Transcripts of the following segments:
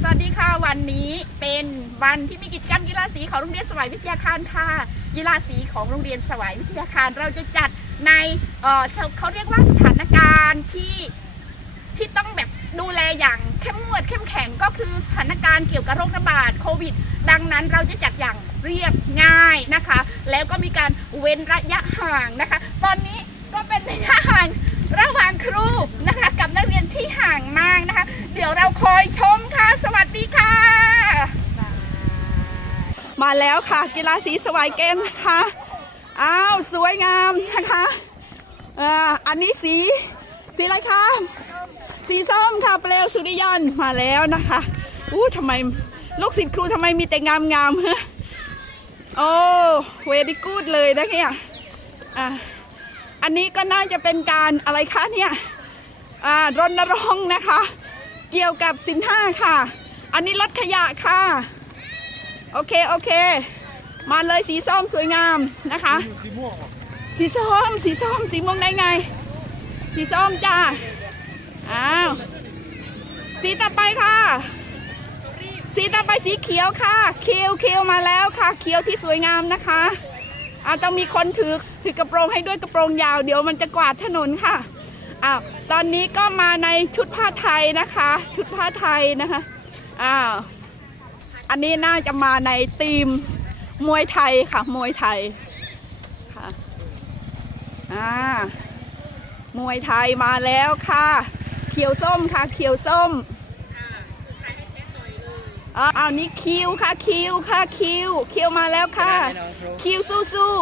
สวัสดีค่ะวันนี้เป็นวันที่มีกิจกรรมกีฬาสีของโรงเรียนสวายวิทยาคารค่ะ กีฬาสีของโรงเรียนสวายวิทยาคารเราจะจัดในเออเขาเรียกว่าสถานการณ์ที่ที่ต้องแบบดูแลอย่างเข้มงวดเข้มแข็งก็คือสถานการณ์เกี่ยวกับโรคระบาดโควิด ดังนั้นเราจะจัดอย่างเรียบง่ายนะคะ แล้วก็มีการเว้นระยะห่างนะคะ ตอนนี้ก็เป็นระยะห่างระหว่างครูนะคะกับนักเรียนที่ห่างมากนะคะ เดี๋ยวเราคอยชมค่ะ สวัสดีค่ะ มาแล้วค่ะ กีฬาสีสวายเกมนะคะอ้าวสวยงามนะคะอ่าอันนี้สีสีอะไรคะสีส้มค่ะเปลวสุริยันมาแล้วนะคะอู้ทำไมลูกศิษย์ครูทำไมมีแต่งามงามฮะโอ้เวดีกูดเลยนะเนี่ยอะอันนี้ก็น่าจะเป็นการอะไรคะเนี่ยอ่ารณรงค์นะคะ เกี่ยวกับสินห้าค่ะ อันนี้ลดขยะค่ะ โอเค โอเค มาเลยสีส้มสวยงามนะคะ สีม่วงสีส้ม สีส้ม สีม่วงได้ไง สีส้มจ้า อ้าว สีต่อไปค่ะ สีต่อไปสีเขียวค่ะ เขียวเขียวมาแล้วค่ะ เขียวที่สวยงามนะคะอ่าต้องมีคนถือถือกระโปรงให้ด้วยกระโปรงยาว เดี๋ยวมันจะกวาดถนนค่ะอ้าวตอนนี้ก็มาในชุดผ้าไทยนะคะ ชุดผ้าไทยนะคะ อ้าว อันนี้น่าจะมาในธีมมวยไทยค่ะ มวยไทยค่ะอ่ามวยไทยมาแล้วค่ะ เขียวส้มค่ะเขียวส้มอ่าเอานี่คิวค่ะคิวค่ะคิวคิวมาแล้วค่ะ คิวสู้สู้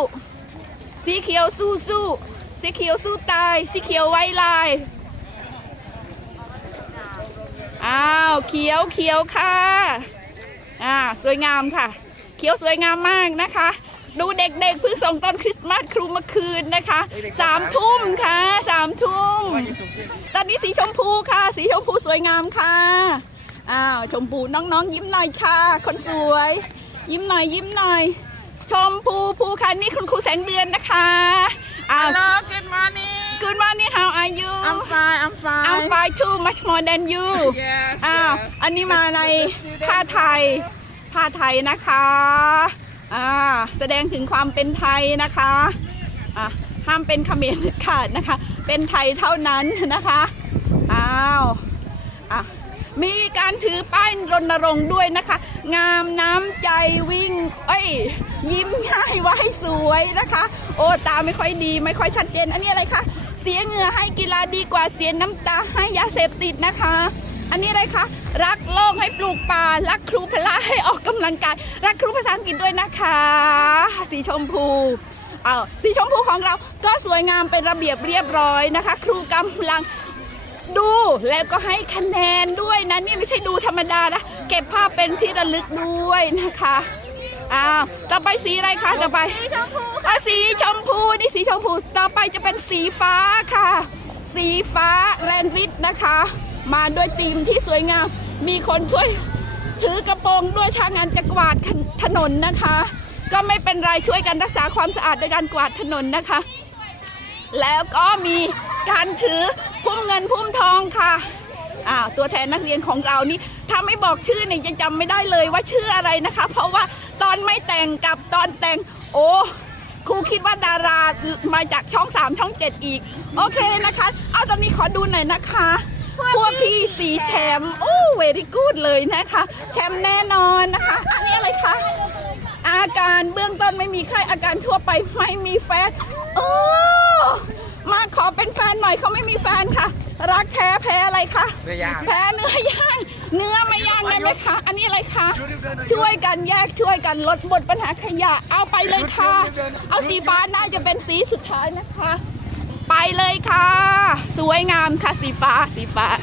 สีเขียวสู้สู้สีเขียวสู้ตายสีเขียวไว้ลายอ้าวเขียวเขียวค่ะ อ่าสวยงามค่ะ เขียวสวยงามมากนะคะ ดูเด็กๆเพิ่งส่งตอนคริสต์มาสครูเมื่อคืนนะคะสามทุ่มค่ะสามทุ่มตอนนี้สีชมพูค่ะ สีชมพูสวยงามค่ะอ้าวชมพูน้องๆ ยิ้มหน่อยค่ะ คนสวย ยิ้มหน่อยยิ้มหน่อย ชมพูภูค่ะนี่คุณครูแสงเดือนนะคะอ้าว Hello, good morning. Good morning how are you I'm fine. I'm fine. I'm fine too much more than you Yes. อ้าว yes. อันนี้มาในผ้าไทย ผ้าไทยนะคะอ่าแสดงถึงความเป็นไทยนะคะอะห้ามเป็นเขมรขาดนะคะ เป็นไทยเท่านั้นนะคะอ้าวอะมีการถือป้ายรณรงค์ด้วยนะคะ งามน้ำใจวิ่ง เอ้ย ยิ้มง่ายไว้สวยนะคะ โอ้ตาไม่ค่อยดีไม่ค่อยชัดเจน อันนี้อะไรคะ เสียเหงื่อให้กีฬาดีกว่าเสียน้ำตาให้ยาเสพติดนะคะ อันนี้อะไรคะ รักโลกให้ปลูกป่า รักครูพละให้ออกกำลังกาย รักครูภาษาอังกฤษด้วยนะคะ สีชมพูอ้าวสีชมพูของเราก็สวยงามเป็นระเบียบเรียบร้อยนะคะ ครูกำลังดูแล้วก็ให้คะแนนด้วยนะนี่ไม่ใช่ดูธรรมดานะ เก็บภาพเป็นที่ระลึกด้วยนะคะอ้าวต่อไปสีอะไรคะต่อไปสีชมพูค่ะสีชมพูนี่สีชมพูต่อไปจะเป็นสีฟ้าค่ะ สีฟ้าแรงฤทธิ์นะคะ มาด้วยธีมที่สวยงาม มีคนช่วยถือกระโปรงด้วยทางงานจะกวาดถนนนะคะ ก็ไม่เป็นไรช่วยกันรักษาความสะอาดด้วยการกวาดถนนนะคะ แล้วก็มีการถือพุ่มเงินพุ่มทองค่ะอ่าตัวแทนนักเรียนของเรานี่ถ้าไม่บอกชื่อเนี่ยจะจำไม่ได้เลยว่าชื่ออะไรนะคะ เพราะว่าตอนไม่แต่งกับตอนแต่งโอ้ครูคิดว่าดารามาจากช่อง 3 ช่อง 7 อีก โอเคนะคะ เอาตอนนี้ขอดูหน่อยนะคะ พวกพี่สีแชมป์โอ้เวรี่กูดเลยนะคะ แชมป์แน่นอนนะคะ อันนี้อะไรคะ อาการเบื้องต้นไม่มีไข้อาการทั่วไปไม่มีแฟนโอ้มาขอเป็นแฟนหน่อยเขาไม่มีแฟนค่ะ รักแท้แพ้อะไรคะเนื้อย่างแพ้เนื้อย่าง เนื้อไม่ย่างได้ไหมคะ อันนี้อะไรคะ ช่วยกันแยกช่วยกันลดบทปัญหาขยะ เอาไปเลยค่ะ เอาสีฟ้าน่าจะเป็นสีสุดท้ายนะคะไป เลยค่ะ สวยงามค่ะสีฟ้าสีฟ้า